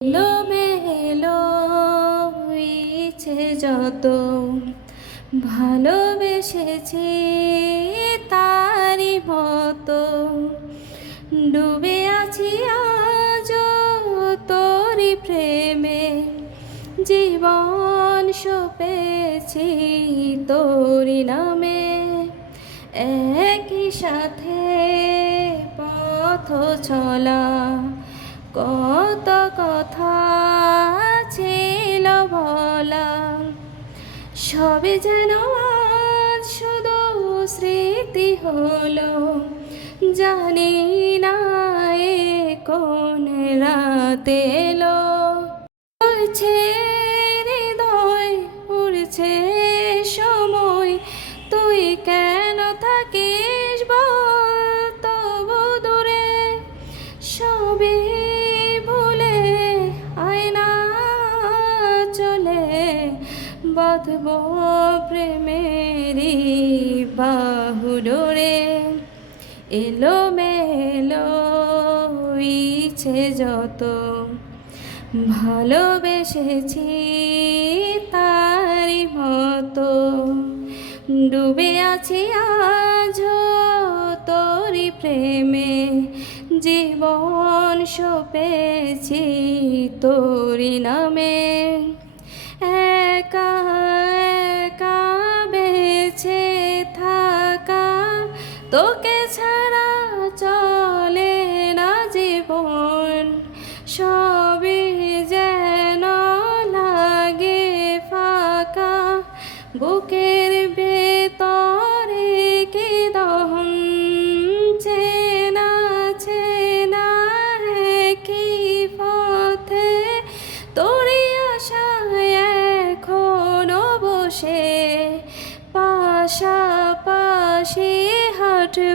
এলোমেলো হয়েছে যত ভালোবেসেছি তারই মতো ডুবে আছি আজ তোরই প্রেমে জীবন সপেছি তোরই নামে একই সাথে পথ চলা কত কথা ছিল বলা সবে যেন আজ শুধু স্মৃতি হলো জানি না এ কোন রাতে এলো উড়ছে হৃদয় উড়ছে সময় তুই কেন থাকিস বল তবু দূরে সবে বাঁধব প্রেমেরই বাহু ডোরে এলোমেলো ইচ্ছে যত ভালোবেসেছি তারই মতো ডুবে আছি আজ তোরই প্রেমে জীবন সপেছি তোরই নামে একা একা বেঁচে থাকা তোকে ছাড়া চলে না জীবন সবই যেন লাগে ফাঁকা বুকের ভেতরে কি দহন চেনা চেনা কি পথে তোরই আশায় এখনো বসে পাশাপাশি হাঁটব।